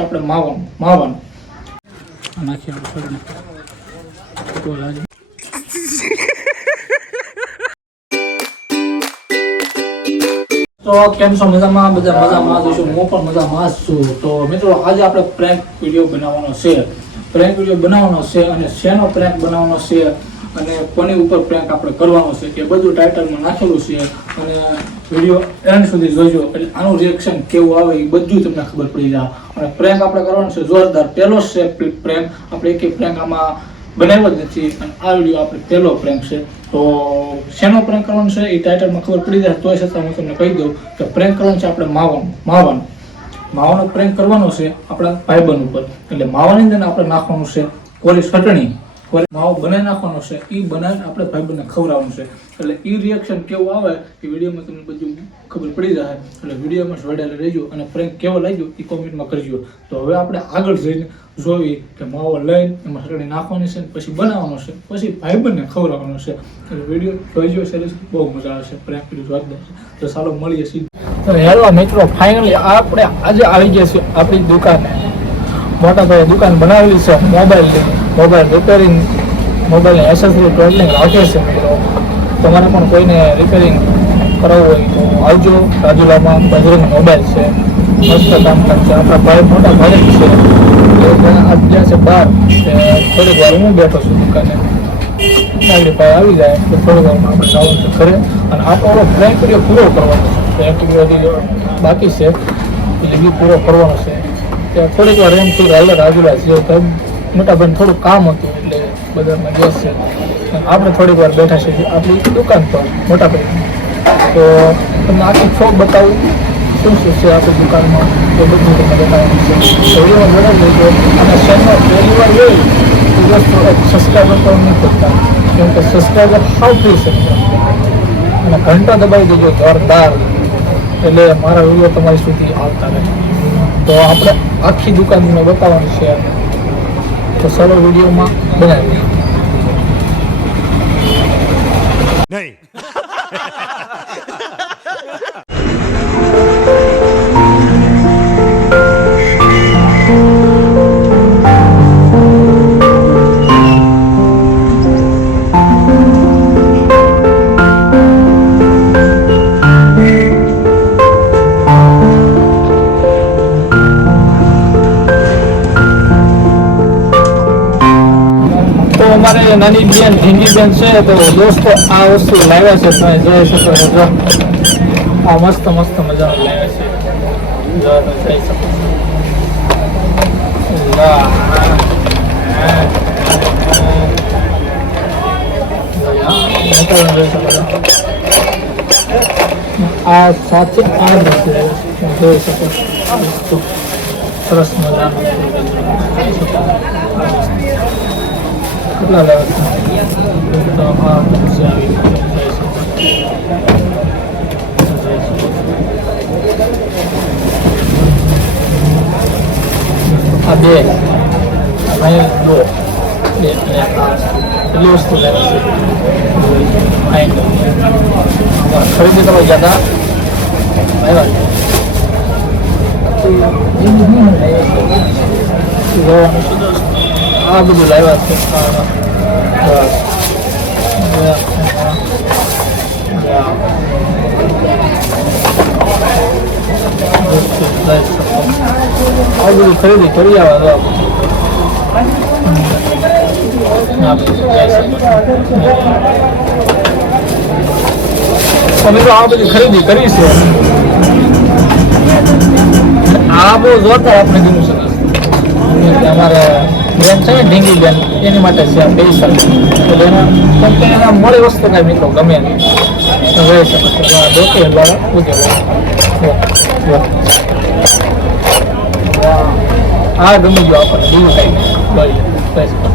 આપણે માવાનું નાખી આપણે તો કેમ છો? મજામાં? બધા મજામાં છું. હું પણ મજામાં છું. તો મિત્રો આજે આપણે પ્રેન્ક વિડીયો બનાવવાનો છે. અને શેનો પ્રેન્ક બનાવવાનો છે અને કોની ઉપર પ્રેન્ક આપણે કરવાનો છે એ બધું ટાઇટલમાં નાખેલું છે. અને વિડીયો એન્ડ સુધી જોજો એટલે આનું રિએક્શન કેવું આવે એ બધું તમને ખબર પડી જાય. અને પ્રેન્ક આપણે કરવાનો છે જોરદાર. પહેલો છે પ્રેન્ક. આપણે એક પ્રેન્ક આમાં બનાવ્યો જ નથી અને આ વિડીયો આપણે પહેલો પ્રેન્ક છે. તો શેનો પ્રેન્ક કરવાનો છે એ ટાઇટલમાં ખબર પડી જાય. તોય છતાં હું તમને કહી દઉં કે પ્રેન્ક કરવાનો છે આપણે માવાનો પ્રેન્ક કરવાનો છે આપણા ભાઈબંધ ઉપર. એટલે માવાની અંદર આપણે નાખવાનું છે કોરી ચટણી. માવો બનાવી નાખવાનો છે. એ બનાવીને આપણે ભાઈબંધને ખવડાવવાનું છે. એટલે એ રિએક્શન કેવું આવે એ વિડીયોમાં તમને બધું ખબર પડી જાય. એટલે વિડીયોમાં જોડાયેલા રહેજો અને પ્રેન્ક કેવો લાગ્યો એ કોમેન્ટમાં કરજો. તો હવે આપણે આગળ જઈને જોઈએ કે માવો લઈને એમાં ચટણી નાખવાની છે, પછી બનાવવાનો છે, પછી ભાઈબંધને ખવડાવવાનો છે. એટલે વિડીયો જોઈજો, સરસ, બહુ મજા આવશે. પ્રેન્ક વિડીયો જોરદાર છે. તો ચાલો મળીએ સીધું. તો હેલો મિત્રો, ફાઇનલી આપણે આજે આવી ગયા છીએ આપણી દુકાને. મોટા ભાઈ દુકાન બનાવેલી છે મોબાઈલ રિપેરિંગ, મોબાઈલની એસેસરી ટ્રોલિંગ રાખે છે. મિત્રો તમારે પણ કોઈને રિપેરિંગ કરાવવું હોય તો આવજો. રાજુલામાં બજરંગ મોબાઈલ છે, મસ્ત કામકાજ છે. આપણા ભાઈ મોટા ભાઈ છે એ આજ ગયા છે બહાર. થોડીક વાર હું બેઠો છું દુકાને. નાગરી ભાઈ આવી જાય તો થોડી વારમાં આપણે જવાનું છે ઘરે. અને આપણો પ્રેન્ક વિડીયો પૂરો કરવાનો છે. એક્ટિવિટી બાકી છે એટલે બી પૂરો કરવાનો છે. થોડીક વાર એમ થયું હાલ રાજુલા છે મોટા ભાઈને થોડું કામ હતું એટલે બધામાં ગેસ છે. આપણે થોડીક વાર બેઠા છીએ આપણી દુકાન પર મોટા ભાઈ. તો તમને આખી શોપ બતાવું શું છે આપણી દુકાનમાં એ બધું તમને બતાવવાનું છે. વિડીયોમાં જોડાઈ લેજો. અને ચેનલ પહેલી વાર હોય એ વસ્તુ સબસ્ક્રાઈબર કરવાનું નહીં કરતા, કેમ કે સબસ્ક્રાઈબર સાવ ફ્રી છે. અને ઘંટા દબાવી દેજો જોરદાર, એટલે મારા વિડીયો તમારી સુધી આવતા રહે. તો આપણે આખી દુકાન તમને બતાવવાની છે. તો ચાલો વિડીયોમાં બનાવીએ. નહીં અમારે નાની બેન ઢીંગી બેન છે. તો દોસ્તો આ વસ્તુ લાવ્યા છે, તમે જોઈ શકો છો. જો આ મસ્ત મજાનું લાવ્યા છે. જો તમે જોઈ શકો છો. આ સાથે આ જોઈ શકો છો. સરસ મજાનું કેટલા લેવા આ બે અહીંયા બે એટલી વસ્તુ લેવા છે. ખરીદી કરવા ગયા હતા આ બધું લાવ્યા છે. આ બધું ખરીદી કરી આવે તો મિત્રો આ બધી ખરીદી કરી છે. આ બહુ જોરદાર આપણે કીધું છે. અમારે બેન છે ને ઢીંગી બેન, એની માટે છે આ પૈસા. એટલે એના મોડી વસ્તુ કાંઈ મિત્રો ગમે નહીં. રહી શકો છો. ડોકે વાળા પૂજે આ ગમી ગયો આપણને બીજું કાંઈ લઈ શકો.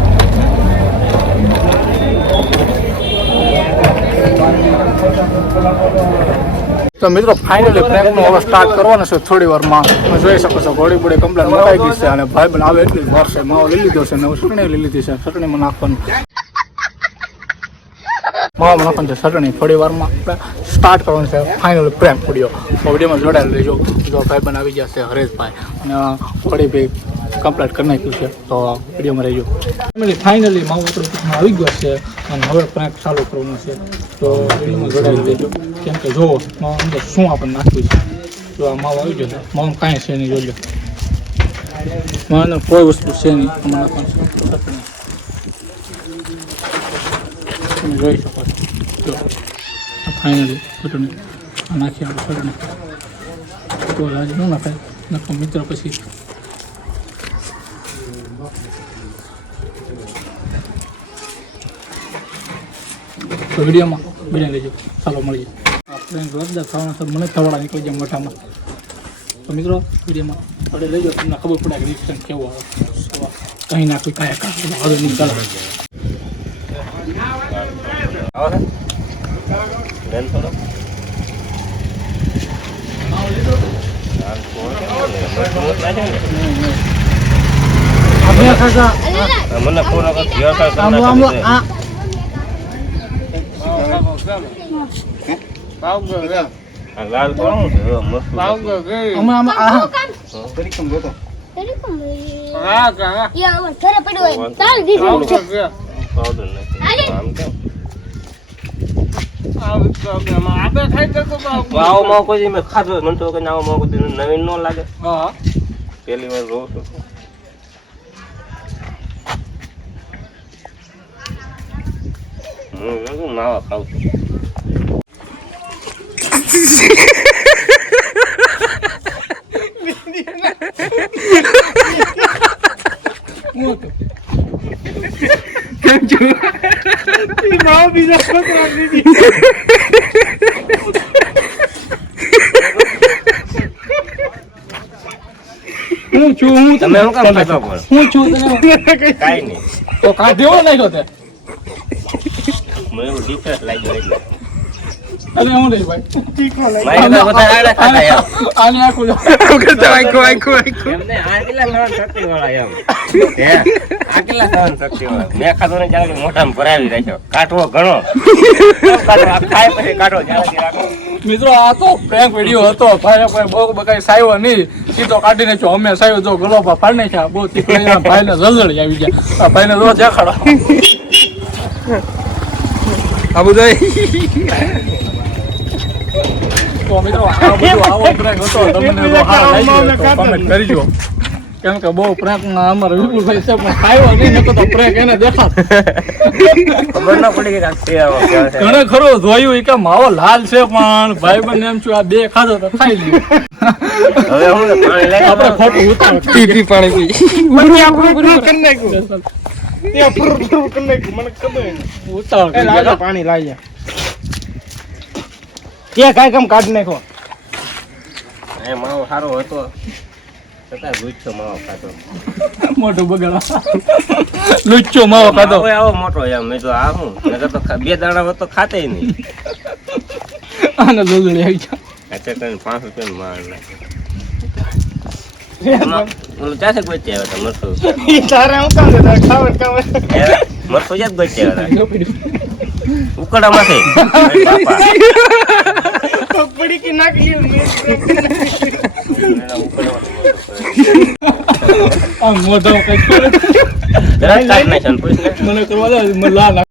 તો મિત્રો ફાઇનલી પ્રેન્કનો હવે સ્ટાર્ટ કરવાનો છે થોડી વારમાં. તમે જોઈ શકો છો ઘોડી બોડી કમ્પ્લેટ મુકાઈ ગઈ છે. અને ભાઈ બન આવે એટલી જ વાર છે. માવો લઈ લીધો છે ને ચટણી લઈ લીધી છે. ચટણીમાં નાખવાનું માવામાં નાખવાનું છે ચટણી. થોડી વારમાં આપણે સ્ટાર્ટ કરવાનું છે ફાઇનલ પ્રેન્ક વિડીયો. તો વિડીયોમાં જોડાયેલ રહેજો. જો ભાઈ બન આવી જશે હરેશભાઈ અને થોડી ભાઈ કમ્પ્લીટ કરી નાખ્યું છે તો વિડીયોમાં રહેજો. ફાઇનલી માવું આપણું ટૂંકમાં આવી ગયો છે અને હવે પ્રેન્ક ચાલુ કરવાનું છે તો વિડીયોમાં જોડાયેલ રહેજો. કેમ કે જો અંદર શું આપણે નાખ્યું છે. જો આ માવો આવી ગયો છે, માવું કાંઈ છે નહીં. જોજો મારા અંદર કોઈ વસ્તુ છે નહીં. આમાં નાખવાનું છે ચટણી. તમે જોઈ શકો છો. જો ફાઇનલી ચટણી નાખી આપણે ચટણી. તો આજે શું નાખાય નાખો મિત્રો પછી. તો વિડીયોમાં બની લેજો. ચાલો મળીએ. આપણે જોરદાર ખાવાના તો મને થવાડા નીકળી જાય મોઢામાં. તો મિત્રો વિડીયોમાં પડે લેજો. તમને ખબર પડે કે રિએક્શન કેવું આવે. કંઈ નાખ્યું કાંઈ કાંઈ હવે નહીં. ચાલો મને ફોન લાલ કોણ આવો કોઈ મેં ખાધો મને તો કઈ આવો મોકો નવીન નો લાગે. પેલી વાર રોજ હું માવા ખાવ છું. હું છું હું તમે શું કામ ખાતો પણ હું છું કાઈ નહીં તો કાઢ્યો નાખ્યો તે મને એવું ડિફરન્સ લાગ્યો એટલે અરે હું નહીં ભાઈ મારી તો બધા આડા ખાતા યાર આને આખું એમને આ કેટલા સહન શક્તિ વાળા એમ હે આ કેટલા સહન શક્તિ વાળા મેં ખાધો ને ચાલે મોઢામાં ભરાવી રાખ્યો કાઢવો ઘણો કાઢવો આ ખાય પછી કાઢો ચાલે રાખો. મિત્રો આ તો પ્રેન્ક વિડીયો હતો. ભાઈ કોઈ બહુ બકાઈ સાયો નહીં. સીધો કાઢી નાખ્યો. અમે સાયો જો ગલોપા ફાડી નાખ્યા. બહુ તીખા ભાઈને જલજળી આવી ગયા. આ ભાઈને જો દેખાડો આ બધું. તો મિત્રો આ બધું આવો પ્રેન્ક હતો. તમને જો સારો લાગ્યો તો કમેન્ટ કરજો. કેમ કે બહુ પ્રેન્ક અમારા વિપુલભાઈ છે પણ ખાયો નહીં નતો તો પ્રેન્ક એને દેખાડ ખબર ના પડી કે આ છે આવો કેવો છે. ઘણે ખરું જોયું ઈ કે માવો લાલ છે પણ ભાઈ બંને એમ છું આ બે ખાધો તો ખાઈ લ્યો. હવે હું પાણી લઈ આપણે ખોટું ઉતાર પી પાણી પી મને આપણું કરી નાખ્યું. એ ફુર કરી નાખ્યું મને ખબર ઉતાર એ લાજો પાણી લાવજે તે કાઈ કામ કાઢી નાખો એ માવો સારો હતો છતાં ગુચ્છો માવો ખાતો. મોટો બગાડા લુચ્ચો માવો ખાધો. હવે આવો મોટો એમ મેં તો આ હું નકર તો બે દાણા હોત તો ખાતે નહીં. આને લોલડી આવી જા. અચ્છા કઈ 5 રૂપિયાનું માર નાખે. ઓલું ચાસે ગોચે આવ્યા હતા મરસું. ઈ તારે હું કામ દેતા ખાવડ કામ મરસું જ ગોચે આવ્યા હતા ઉકડામાંથી. બાપા પડી કે નાખી આ મોઢો કઈ જરાક કાઢ નાખ પૂછ ને મને કરવા દે મને લા